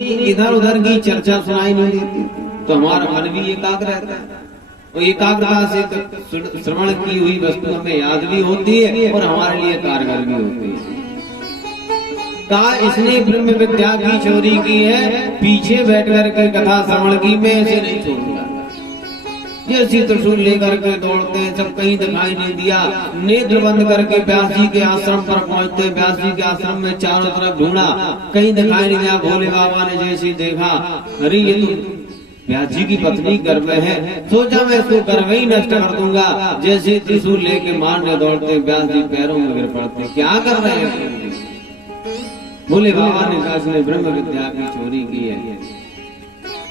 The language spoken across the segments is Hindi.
इधर उधर की चर्चा सुनाई नहीं देती तो हमारा मन भी एकाग्र रहता है और एकाग्रता से श्रवण की हुई वस्तु हमें याद भी होती है और हमारे लिए कारगर भी होती है। कहा इसने ब्रह्म विद्या की चोरी की है, पीछे बैठ कर के कथा श्रवण की, मैं इसे नहीं छोड़ूंगा। जैसी त्रिशूल लेकर के दौड़ते हैं, सब कहीं दिखाई नहीं दिया, नेत्र बंद करके व्यास जी के आश्रम पर पहुंचते। व्यास जी के आश्रम में चारों तरफ ढूंढा, कहीं दिखाई नहीं दिया। भोले बाबा ने जैसे देखा, अरे ये तो व्यास जी की पत्नी गर्भ है, सोचा मैं इसको गर्भ ही नष्ट कर दूंगा। जैसे त्रिशूल लेके मारने दौड़ते, व्यास जी पैरों में गिर पड़ते। क्या कर रहे हैं? भोले बाबा ने कहा इसने ब्रह्म विद्या की चोरी की है।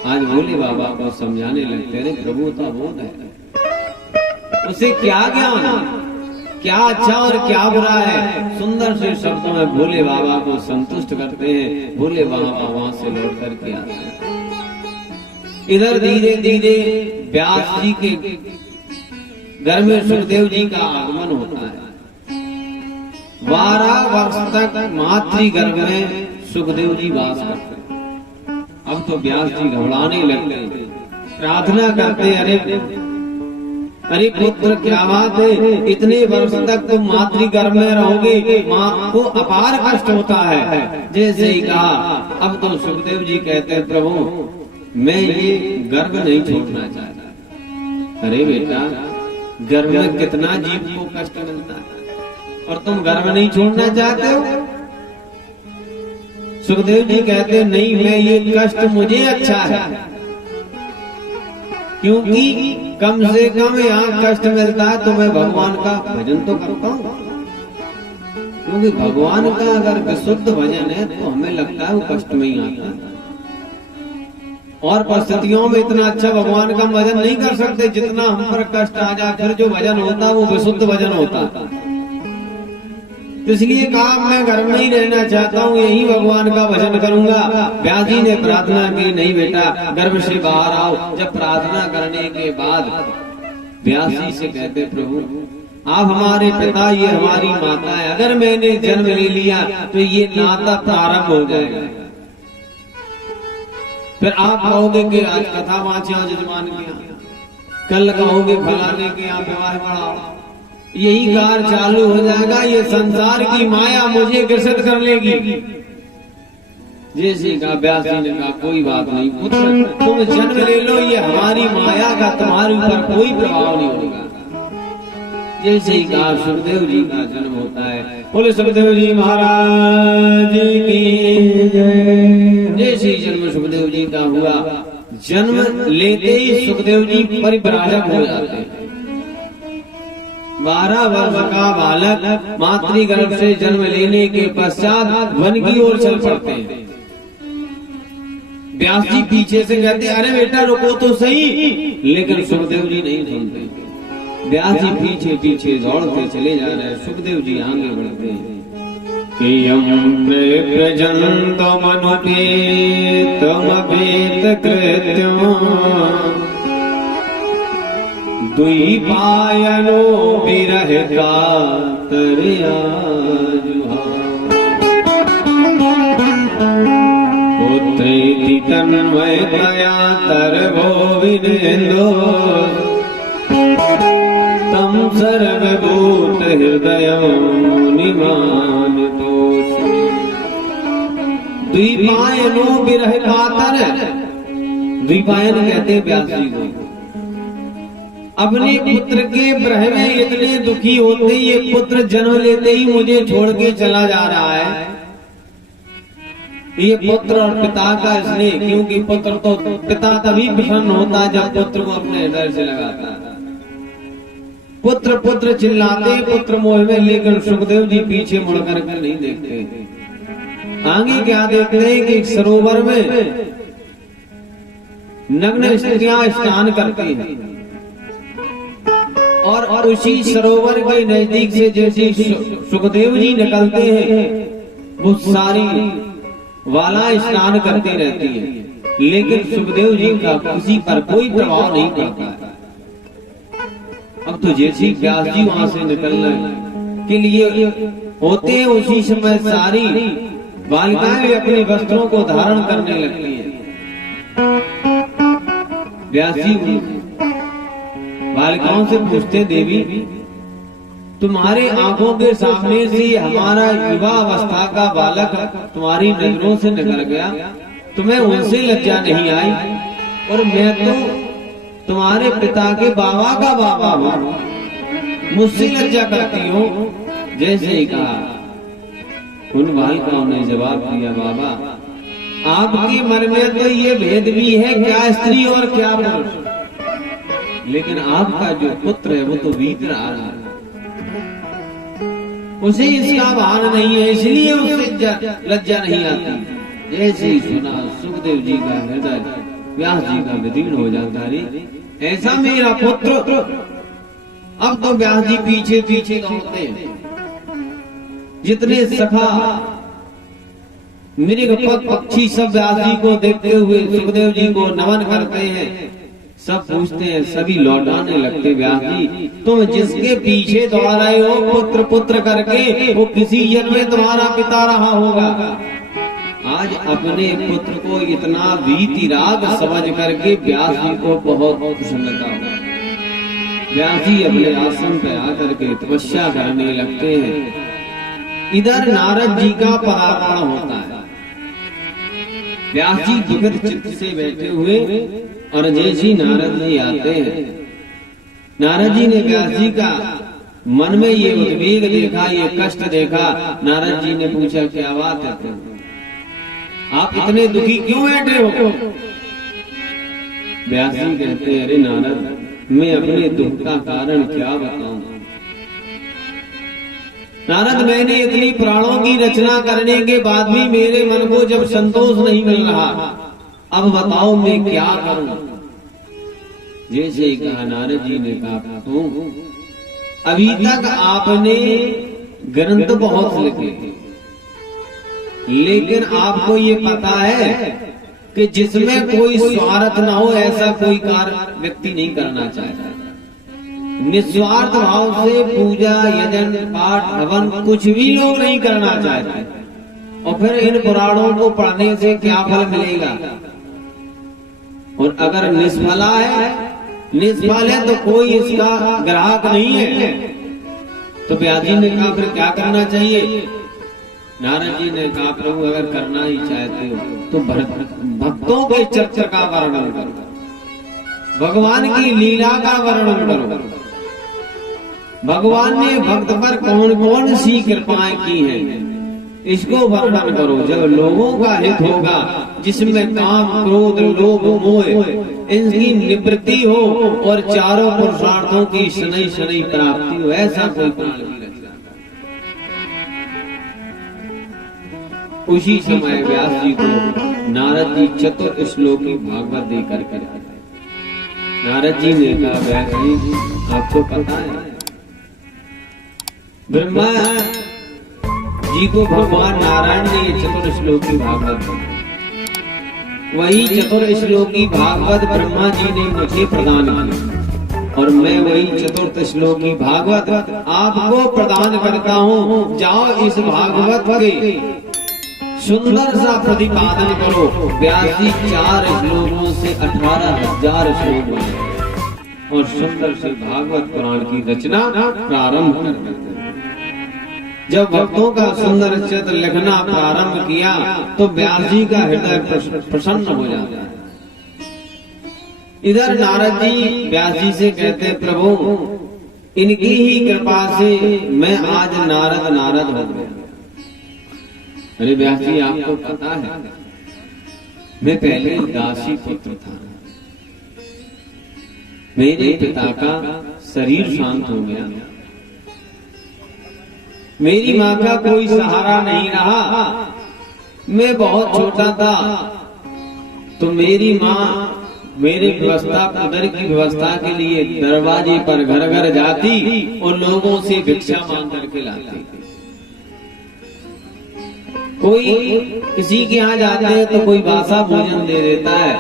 आज भोले बाबा को समझाने लगते, अरे प्रभुता बोध है, उसे क्या ज्ञान, क्या अच्छा और क्या बुरा है। सुंदर से शब्दों में भोले बाबा को संतुष्ट करते हैं। भोले बाबा वहां से लौट करके आते हैं। इधर धीरे धीरे व्यास जी के घर में सुखदेव जी का आगमन होता है। 12 वर्ष तक मातृ गर्भ में सुखदेव जी वास करते। अब तो व्यास जी घबराने लग गए, प्रार्थना करते, अरे पुत्र क्या बात है, इतने वर्ष तक तुम मातृ गर्भ में रहोगे, माँ को अपार कष्ट होता है। जैसे ही कहा, अब तो सुखदेव जी कहते हैं, प्रभु मैं ये गर्भ नहीं छोड़ना चाहता। अरे बेटा, गर्भ में कितना जीव को कष्ट मिलता है और तुम गर्भ नहीं छोड़ना चाहते हो। सुखदेव जी कहते नहीं, मैं ये कष्ट मुझे अच्छा है, क्योंकि कम से कम यहाँ कष्ट मिलता है तो मैं भगवान का भजन तो करता हूँ। क्योंकि भगवान का अगर विशुद्ध भजन है तो हमें लगता है वो कष्ट में ही आता है। और परिस्थितियों में इतना अच्छा भगवान का भजन नहीं कर सकते जितना हम पर कष्ट आ जाए, फिर जो भजन होता है वो विशुद्ध भजन होता है। इसलिए कहा मैं घर में ही रहना चाहता हूँ, यही भगवान का भजन करूंगा। व्यास जी ने प्रार्थना की, नहीं बेटा गर्भ से बाहर आओ। जब प्रार्थना करने के बाद व्यास जी से कहते, प्रभु आप हमारे पिता, ये हमारी माता है, अगर मैंने जन्म ले लिया तो ये नाता प्रारंभ हो जाएगा। फिर आप कहोगे कि आज कथा वांचे और जजमान के यहाँ, कल कहोगे फलाने के यहाँ विवाह बढ़ाओ, यही कार्य चालू हो जाएगा। ये संसार की माया मुझे ग्रसित कर लेगी। जैसे कहा व्यास जी ने कहा, कोई बात नहीं पुत्र, तुम जन्म ले लो, ये हमारी माया का तुम्हारे ऊपर कोई प्रभाव नहीं होगा। जैसे ही कहा सुखदेव जी का जन्म होता है। बोले सुखदेव जी महाराज की जय। जैसे ही जन्म सुखदेव जी का हुआ, जन्म लेते ही सुखदेव जी परिव्राजक हो जाते हैं। 12 वर्ष का बालक मातृगर्भ से जन्म लेने के पश्चात वन की ओर चल पड़ते हैं। व्यास जी पीछे से कहते, अरे बेटा रुको तो सही, लेकिन सुखदेव जी नहीं सुनते। व्यास जी पीछे पीछे दौड़ते चले जा रहे हैं, सुखदेव जी आगे बढ़ते हैं। दुई पायनो बिरह का तरिया पुत्री तन्मय दया तर गोविंदो तम सर्वभूत हृदय निमान दोष। द्विपायनो बिरह कातर, द्विपायन कहते व्यास जी को। अपने पुत्र के ब्रह में इतने दुखी होते, ये पुत्र जन्म लेते ही मुझे छोड़ के चला जा रहा है। ये पुत्र और पिता का स्नेह, क्योंकि पुत्र तो पिता तभी प्रसन्न होता है जब पुत्र को अपने हृदय से लगाता है। पुत्र पुत्र चिल्लाते, पुत्र मोह में, लेकिन सुखदेव जी पीछे मुड़ कर नहीं देखते। आगे क्या देखते हैं कि सरोवर में नग्न स्त्रियां स्नान करती हैं और उसी सरोवर के नजदीक से जैसे सुखदेव जी निकलते हैं, वो सारी वाला स्नान करती रहती है, लेकिन सुखदेव जी का किसी पर कोई प्रभाव नहीं पड़ता है। अब तो जैसे व्यास जी वहां से निकलने के लिए होते हैं, उसी समय सारी बालिकाएं भी अपने वस्त्रों को धारण करने लगती हैं। व्यास जी बालिकाओं से पूछते, देवी तुम्हारे आंखों के सामने से हमारा युवा अवस्था का बालक तुम्हारी नजरों से निकल गया, तुम्हें उनसे लज्जा नहीं आई? और मैं तो तुम्हारे पिता के बाबा का बाबा हूं, मुझसे लज्जा करती हो? जैसे ही कहा, उन बालिकाओं ने जवाब दिया, बाबा आपके मन में तो ये भेद भी है, क्या स्त्री और क्या पुरुष, लेकिन आपका जो पुत्र है वो तो वीत रहा है, उसे इसका भान नहीं है, इसलिए उसे लज्जा नहीं आती। जैसे ही सुना सुखदेव जी का हृदय व्यास जी का विदीर्ण हो जाता, रे ऐसा मेरा पुत्र। अब तो व्यास जी पीछे पीछे दौड़ते हैं। जितने सखा मृग पक्षी सब व्यास जी को देखते हुए सुखदेव जी को नमन करते हैं, सब पूछते हैं, सभी लौटाने लगते, व्यास जी तुम जिसके पीछे दौड़ रहे हो पुत्र पुत्र करके, वो किसी जन्म में तुम्हारा पिता रहा होगा। आज अपने पुत्र को इतना वीतिराग समझ करके व्यास जी को बहुत प्रसन्नता हुआ। व्यास जी अपने आसन पे आकर के तपस्या करने लगते हैं। इधर नारद जी का परागमन होता है। व्यास जी विगत चित्त से बैठे हुए और जैसे नारद जी आते हैं, नारद जी ने व्यास जी का मन में ये उद्वेग देखा, ये कष्ट देखा। नारद जी ने पूछा, क्या बात है, आप इतने दुखी क्यों बैठे हो? व्यास जी कहते हैं, अरे नारद, मैं अपने दुख का कारण क्या बताऊं? नारद, मैंने इतनी प्राणों की रचना करने के बाद भी मेरे मन को जब संतोष नहीं मिल रहा, अब बताओ मैं क्या करूं? जैसे ही कहा, नारद जी ने कहा, तुम अभी तक आपने ग्रंथ बहुत लिखे, लेकिन आपको ये पता है कि जिसमें कोई स्वार्थ ना हो ऐसा कोई कार्य व्यक्ति नहीं करना चाहता। निस्वार्थ भाव से पूजा यजन पाठ हवन कुछ भी लोग नहीं करना चाहते, और फिर इन पुराणों को पढ़ने से क्या फल मिलेगा? और अगर निष्फला है, निष्फल है तो कोई इसका ग्राहक नहीं है। तो व्यास जी ने कहा, फिर क्या करना चाहिए? नारद जी ने कहा, प्रभु अगर करना ही चाहते हो तो भक्तों के चरित्र का वर्णन करो, भगवान की लीला का वर्णन करो, भगवान ने भक्त पर कौन कौन सी कृपाएं की हैं, इसको वर्णन करो। जब लोगों का हित होगा, जिसमें काम क्रोध लोभ मोह इनकी निवृत्ति हो और चारों पुरुषार्थों की शनै शनै प्राप्ति हो, ऐसा कोई प्राण भी रचना। उसी समय व्यास जी को नारद जी चतुर श्लोकी भागवत देकर के नारद जी ने कहा, व्यास जी आपको पता है ब्रह्मा जी को भगवान नारायण ने ये चतुर श्लोकी भागवत, वही चतुर श्लोकी भागवत ब्रह्मा जी ने मुझे प्रदान की, और मैं वही चतुर्थ श्लोकी भागवत आपको प्रदान करता हूँ। जाओ इस भागवत के सुंदर सा प्रतिपादन करो। व्यास जी 4 श्लोकों से 18,000 श्लोक बने और सुंदर से भागवत पुराण की रचना प्रारंभ कर देते। जब भक्तों का सुंदर चित्र लिखना प्रारंभ किया तो व्यास जी का हृदय प्रसन्न हो जाता है। इधर नारद जी व्यास जी से कहते हैं, प्रभु इनकी ही कृपा से मैं आज नारद हो गया। अरे व्यास जी आपको पता है मैं पहले दासी पुत्र था, मेरे पिता का शरीर शांत हो गया, मेरी माँ का कोई सहारा नहीं रहा, मैं बहुत छोटा था तो मेरी माँ मेरे व्यवस्था उधर की व्यवस्था के लिए दरवाजे पर घर घर जाती और लोगों से भिक्षा मांग करके लाती। कोई किसी के यहाँ जाते हैं तो कोई बासा भोजन दे देता है,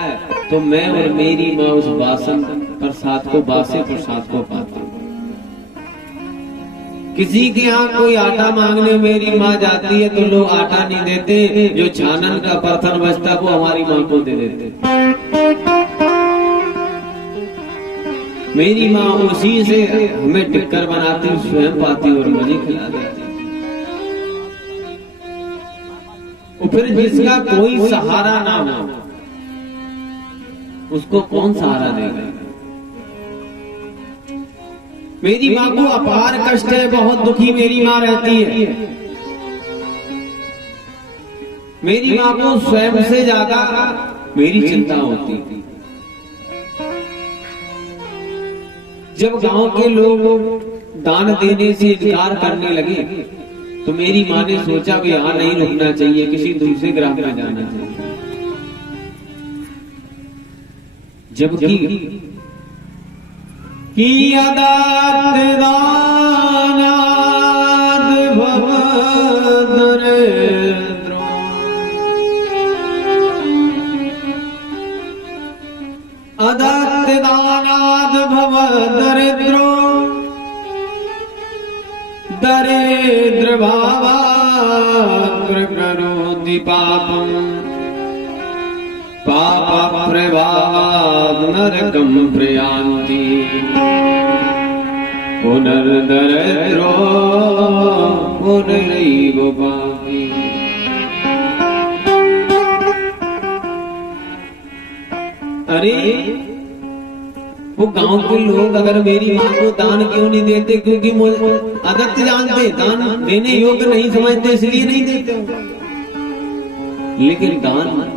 तो मैं और मेरी माँ उस बासे प्रसाद को पाते। किसी के यहाँ कोई आटा मांगने मेरी माँ जाती है तो लोग आटा नहीं देते, जो छानन का बर्तन बचता वो हमारी माँ को दे देते। मेरी माँ उसी से हमें टिक्कर बनाती, स्वयं पाती और मुझे खिला देती। और फिर जिसका कोई सहारा ना हो उसको कौन सहारा देगा? मेरी माँ को अपार कष्ट है, बहुत दुखी मेरी माँ रहती है। मेरी माँ को स्वयं से ज्यादा मेरी चिंता होती है। जब गांव के लोग दान देने से इनकार करने लगे तो मेरी माँ ने सोचा कि यहाँ नहीं रुकना चाहिए, किसी दूसरे ग्राम में जाना चाहिए। जबकि दानाद भव दरिद्रो, दानाद भव दरिद्रो, दरिद्र भावाग्र करोति पापम, पाप प्रभावाद नरकम प्रयान्ति, पुनर्दरिद्रो पुनरैव पापी। अरे वो गांव के लोग अगर मेरी माँ को दान क्यों नहीं देते? क्योंकि अगत्य जानते, दान देने योग्य नहीं समझते, इसलिए नहीं देते। लेकिन दान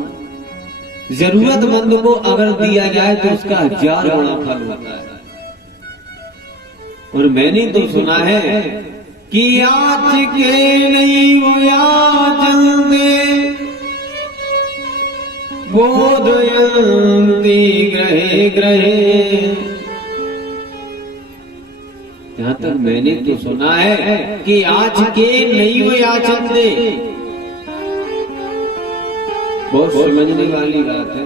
जरूरतमंद को अगर दिया जाए तो उसका 1000 गुना फल होता है। और मैंने तो सुना है कि याच के नहीं वो याचन्ते, बोधयन्ति ग्रहे ग्रहे। यहां तक मैंने तो सुना है कि आज के नहीं वो याचन्ते, बहुत समझने वाली बात है।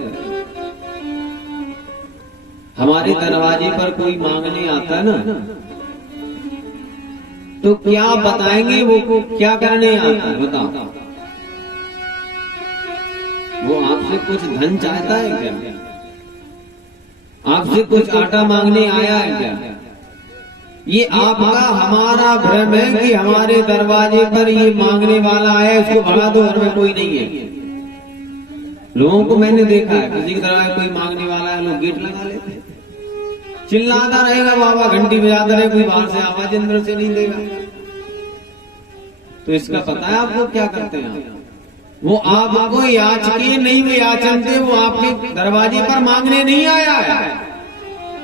हमारे दरवाजे पर कोई मांगने आता है ना, तो क्या बताएंगे वो क्या करने आता है? बताओ, वो आपसे कुछ धन चाहता है क्या? आपसे कुछ आटा मांगने आया है क्या? ये आपका हमारा भ्रम है कि हमारे दरवाजे पर ये मांगने वाला है, इसको भगा दो, घर में कोई नहीं है। लोगों को मैंने देखा है, किसी के दरवाजे कोई मांगने वाला है, लोग गेट लगा लेते, चिल्लाता रहेगा, बाबा घंटी बजाता रहे, कोई बाहर से आवाज अंदर से नहीं देगा। तो इसका पता है आपको क्या करते हैं? वो आपको याचके नहीं, वो याचनते, वो आपके दरवाजे पर मांगने नहीं आया है,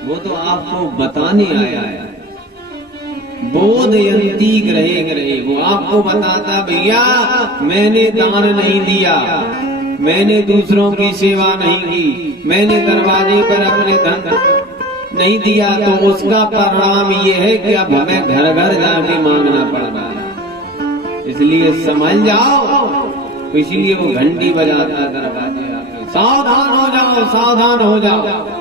वो तो आपको बताने आया है। बोधयन्ति ग्रहे ग्रहे, वो आपको बताता, भैया मैंने दान नहीं दिया, मैंने दूसरों की सेवा नहीं की, मैंने दरवाजे पर अपने धन नहीं दिया, तो उसका परिणाम ये है कि अब हमें घर घर जाके मांगना पड़ रहा है। इसलिए समझ जाओ, इसीलिए वो घंटी बजाता है दरवाजे आके, सावधान हो जाओ, सावधान हो जाओ।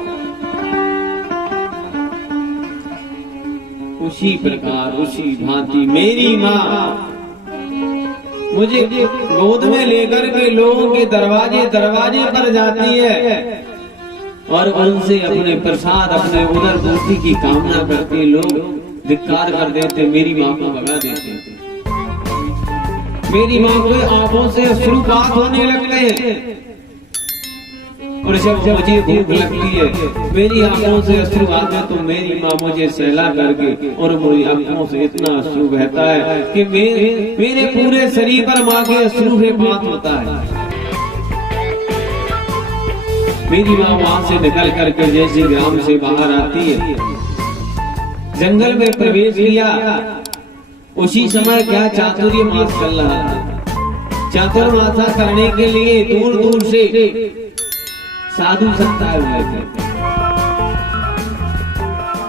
उसी प्रकार उसी भांति मेरी माँ मुझे गोद में लेकर के लोगों के दरवाजे दरवाजे पर जाती है और उनसे अपने प्रसाद, अपने उदर पूर्ति की कामना करते। लोग धिक्कार कर देते, मेरी माँ को भगा देते। मेरी माँ को आंखों से अश्रुपात होने लगते हैं, और जब मुझे भूख लगती है, मेरी आंखों से अश्रु आते तो मेरी माँ मुझे सहला करके, और मेरी आंखों से इतना अश्रु बहता है कि मेरे पूरे शरीर पर माँ के अश्रु से बात होता है। मेरी माँ वहां से निकल करके जैसे ग्राम से बाहर आती है, जंगल में प्रवेश किया। उसी समय क्या चातुर्य मास चल रहा था। चातुर्मासा करने के लिए दूर दूर से साधु संत आए हुए थे।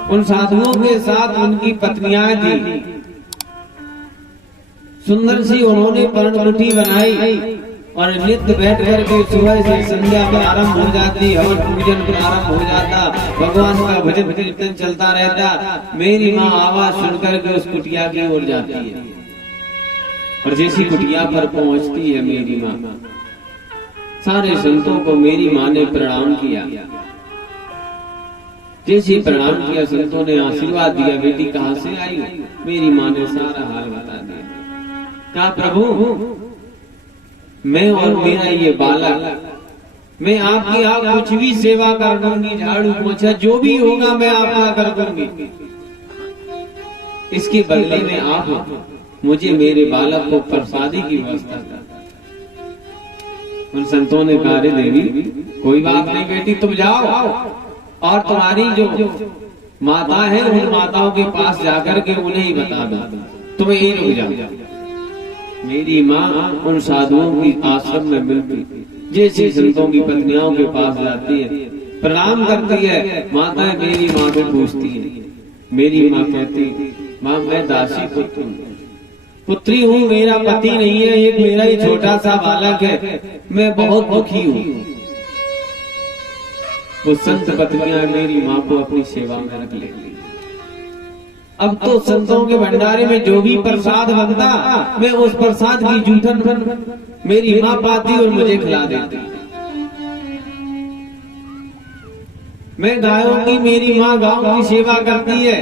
उन साधुओं के साथ उनकी पत्नियां थी। सुंदर सी उन्होंने पर्णकुटी बनाई और नित्य बैठ करके सुबह से संध्या प्रारंभ हो जाती, हवन पूजन प्रारंभ हो जाता, भगवान का भजन कीर्तन चलता रहता। मेरी माँ आवाज सुन करके उस कुटिया की ओर जाती है और जैसी कुटिया पर पहुंचती है मेरी माँ, सारे संतों को मेरी माँ ने प्रणाम किया। जैसे प्रणाम किया, संतों ने आशीर्वाद दिया, बेटी कहाँ से आई? मेरी माँ ने सारा हाल बता दिया। कहा प्रभु, मैं और मेरा ये बालक, मैं आपकी आप कुछ भी सेवा कर दूंगी, झाड़ू पोछा जो भी होगा मैं आपका कर दूंगी, इसके बदले में आप मुझे मेरे बालक को प्रसादी की व्यवस्था कर। उन संतों ने कहा, रे देवी कोई बात नहीं बेटी, तुम जाओ और तुम्हारी जो माता है उन माताओं के पास जाकर के उन्हें ही बता दो, तुम्हें ही रुक जाओ। मेरी माँ उन साधुओं की आश्रम में मिलती, जैसे संतों की पत्नियों के पास जाती है, प्रणाम करती है, माता मेरी माँ को पूछती है। मेरी माँ कहती, माँ मैं दासी पुत्री हूँ, मेरा पति नहीं है, एक मेरा ही छोटा सा बालक है, मैं बहुत दुखी हूँ। वो संत पत्नियां मेरी माँ को अपनी सेवा में रख लेती। अब तो संतों के भंडारे में जो भी प्रसाद बनता, मैं उस प्रसाद की जूठन मेरी माँ पाती और मुझे खिला देती। मैं गायों की, मेरी माँ गाँव की सेवा करती है,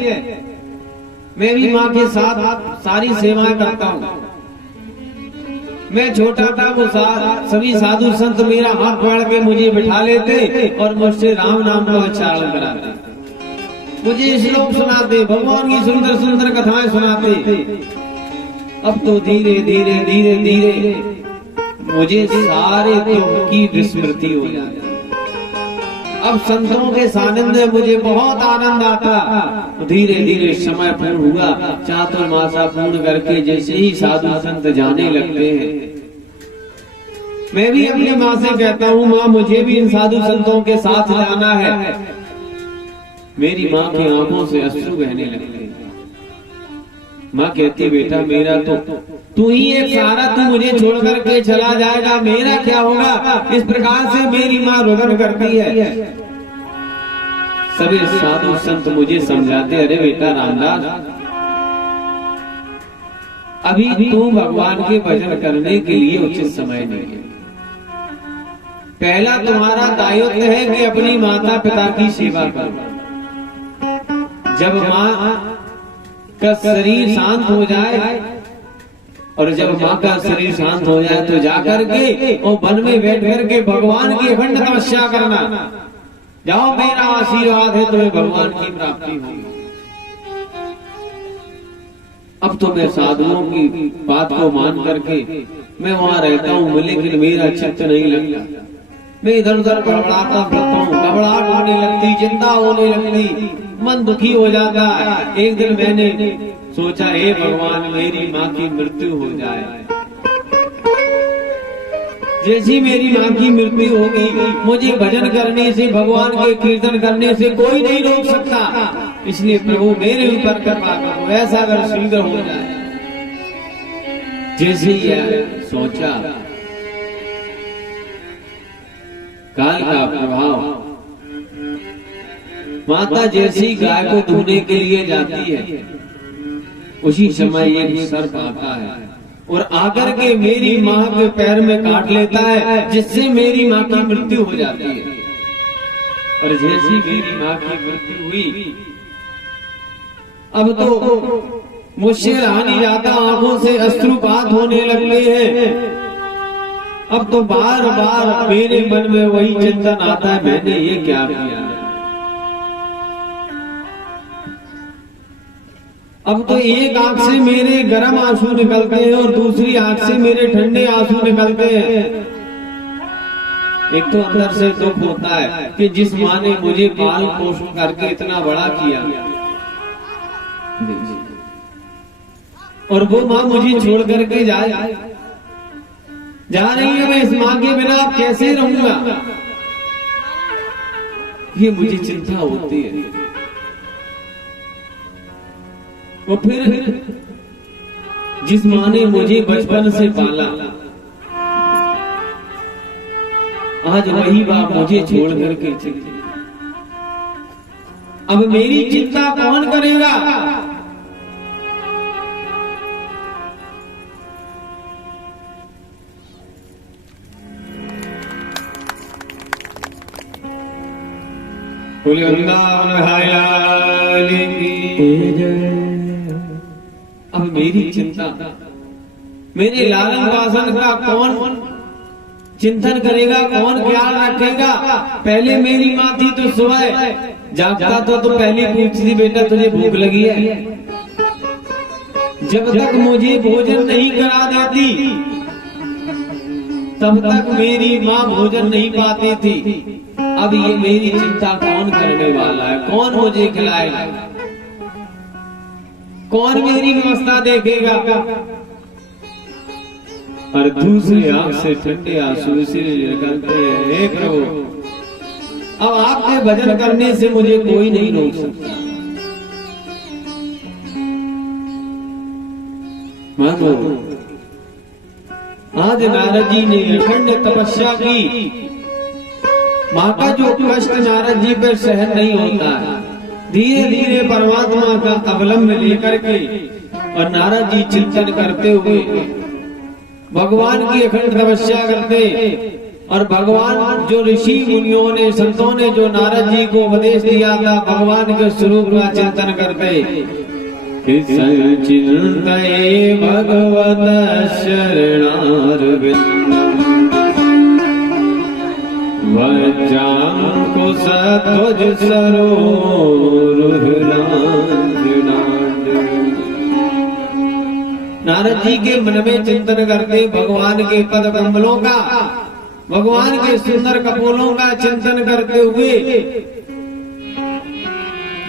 मैं भी माँ के साथ सारी सेवाएं करता हूँ। मैं छोटा था, वो सभी साधु संत मेरा हाथ पकड़ के मुझे बिठा लेते और मुझसे राम नाम का उच्चारण कराते, मुझे श्लोक सुनाते, भगवान की सुंदर सुंदर कथाएं सुनाते। अब तो धीरे धीरे धीरे धीरे मुझे सारे दुख की विस्मृति हो जाती। अब संतों के सानिध्य में मुझे बहुत आनंद आता। धीरे धीरे समय पूर्ण हुआ, चातुर्मासा पूर्ण करके जैसे ही साधु संत जाने लगते हैं, मैं भी अपनी माँ से कहता हूँ, माँ मुझे भी इन साधु संतों के साथ जाना है। मेरी माँ की आंखों से अश्रु बहने लगते। माँ कहती, बेटा मेरा तो तू ही एक सहारा, तू मुझे छोड़ करके चला जाएगा, मेरा क्या होगा? इस प्रकार से मेरी माँ रुदन करती है। सभी साधु संत मुझे समझाते, अरे बेटा रामदास, अभी तू भगवान के भजन करने के लिए उचित समय नहीं है। पहला तुम्हारा दायित्व है कि अपनी माता पिता की सेवा करो। जब माँ का शरीर शांत हो जाए, और जब माँ का शरीर शांत हो जाए तो जाकर के और वन में बैठ करके भगवान की अखंड तपस्या करना। जाओ, मेरा आशीर्वाद है, तुम्हें भगवान की प्राप्ति होगी। अब तो मैं साधुओं की बात को मान करके मैं वहां रहता हूँ, लेकिन मेरा चित्त नहीं लगता। मैं इधर उधर गड़बड़ाता फिरता हूँ, घबराहट होने लगती, चिंता होने लगती, मन दुखी हो जाता है। एक दिन मैंने सोचा, हे भगवान मेरी माँ की मृत्यु हो जाए। जैसी मेरी माँ की मृत्यु होगी, मुझे भजन करने से, भगवान के कीर्तन करने से कोई नहीं रोक सकता। इसलिए प्रभु मेरे ऊपर कृपा करो, ऐसा अगर शीघ्र हो जाए। जैसे ही सोचा, काल का प्रभाव, माता जैसी गाय को धोने के लिए जाती है, उसी समय एक सर्प आता है और आकर के मेरी माँ के पैर में काट लेता है, जिससे मेरी माँ की मृत्यु हो जाती है। और जैसी मेरी माँ की मृत्यु हुई, अब तो मुझसे रहा नहीं जाता, आंखों से अश्रुपात होने लगते हैं। अब तो बार बार मेरे मन में वही चिंतन आता है, मैंने ये क्या किया। अब तो एक आंख से मेरे गर्म आंसू निकलते हैं और दूसरी आंख से मेरे ठंडे आंसू निकलते हैं। एक तो अंदर से दुख होता है कि जिस माँ ने मुझे पाल पोषण करके इतना बड़ा किया, और वो माँ मुझे छोड़ करके जा रही है। मैं इस माँ के बिना कैसे रहूंगा, ये मुझे चिंता होती है। और फिर जिस माँ ने मुझे बचपन से पाला, आज वही बाप मुझे छोड़ करके चली। अब मेरी चिंता कौन करेगा? बोले वृंदावन लाल की जय। अब मेरी चिंता, मेरे लालन पालन का कौन चिंतन करेगा, कौन ख्याल रखेगा? पहले मेरी माँ थी तो सुबह जागता तो पहले पूछती बेटा तुझे भूख लगी है? जब तक मुझे भोजन नहीं करा देती तब तक मेरी माँ भोजन नहीं पाती थी। अब ये मेरी चिंता कौन करने वाला है? कौन मुझे खिलाएगा? कौन मेरी व्यवस्था देखेगा? और दूसरी आंख से ठंडे आंसू निकलते हैं। हे प्रभु, अब आपके भजन करने से मुझे कोई नहीं रोक सकता। मानो आज नारद जी ने अखंड तपस्या की, माँ का जो कष्ट नारद जी पर सहन नहीं होता है, धीरे धीरे परमात्मा का अवलंब लेकर के और नारद जी चिंतन करते हुए भगवान की अखंड तपस्या करते। और भगवान जो ऋषि मुनियों ने, संतों ने जो नारद जी को उपदेश दिया था, भगवान के स्वरूप का चिंतन करते। चिंतये भगवत शरणारविंदम् वज्रांकुश ध्वज सरोरुहांगनाद। नारद जी के मन में चिंतन करते भगवान के पद कमलों का, भगवान के सुंदर कपोलों का चिंतन करते हुए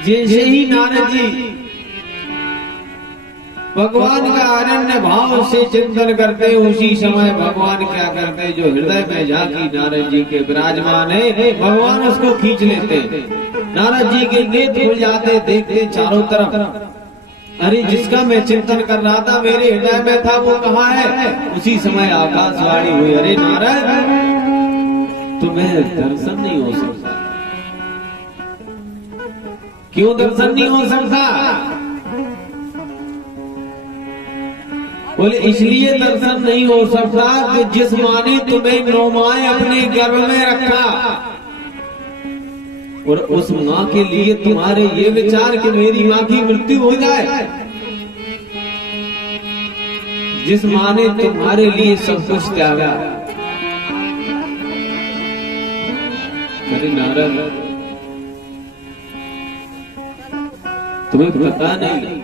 जैसे ही नारद जी भगवान का अनन्य भाव से चिंतन करते, उसी समय भगवान क्या करते? जो हृदय में जाकी नारद जी के विराजमान है, भगवान उसको खींच लेते। नारद जी के नेत्र खुल जाते, देखते चारों तरफ, अरे जिसका मैं चिंतन कर रहा था, मेरे हृदय में था, वो कहाँ है? उसी समय आकाशवाणी हुई, अरे नारद तुम्हें दर्शन नहीं हो सकता। क्यों दर्शन नहीं हो सकता? बोले इसलिए दर्शन नहीं हो सकता कि जिस माँ ने तुम्हें 9 माह अपने गर्भ में रखा और उस माँ के लिए तुम्हारे ये विचार कि मेरी माँ की मृत्यु हो जाए, जिस माँ ने तुम्हारे लिए सब कुछ त्यागा। अरे नारद तुम्हें पता नहीं,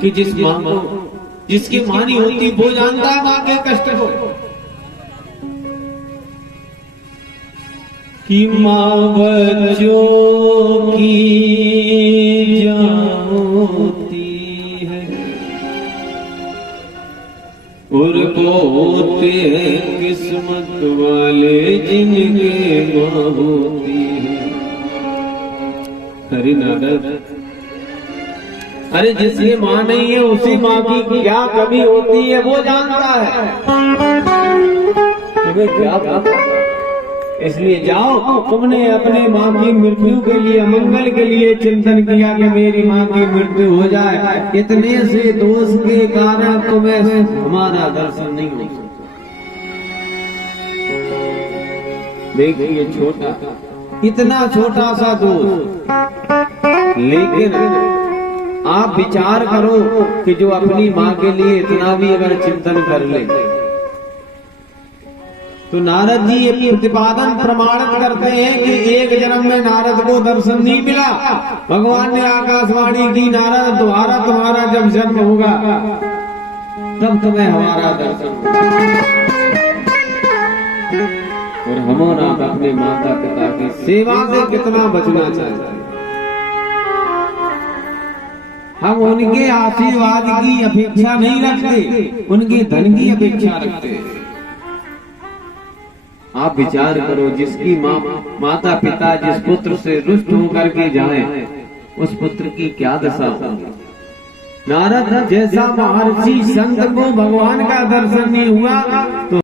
कि जिस माँ को, जिसकी माँ नहीं होती, वो जानता है माँ के कष्ट को। कि माँ बच्चों की जानती है और होते हैं किस्मत वाले जिनके माँ होती है। हरि नारद, अरे जिसकी माँ नहीं है उसी माँ की क्या कमी होती है वो जानता है। तुम्हें क्या पता? इसलिए जाओ, तुमने अपने माँ की मृत्यु के लिए, मंगल के लिए चिंतन किया कि मेरी माँ की मृत्यु हो जाए, इतने से दोष के कारण तुम्हें हमारा दर्शन नहीं हो सकता। देखिए छोटा, इतना छोटा सा दोष, लेकिन आप विचार करो कि जो अपनी माँ के लिए इतना भी अगर चिंतन कर ले, तो नारद जी ये प्रतिपादन प्रमाणित करते हैं कि एक जन्म में नारद को दर्शन नहीं मिला। भगवान ने आकाशवाणी की, नारद तुम्हारा जब जन्म होगा तब तुम्हें हमारा दर्शन होगा। और हमारा अपने माता पिता की सेवा से कितना बचना चाहिए। हम उनके आशीर्वाद की अपेक्षा नहीं रखते, उनके धन की अपेक्षा रखते हैं। आप विचार करो, जिसकी माता पिता जिस पुत्र से रुष्ट होकर के जाएं, उस पुत्र की क्या दशा होगी। नारद जैसा महर्षि संत को भगवान का दर्शन नहीं हुआ तो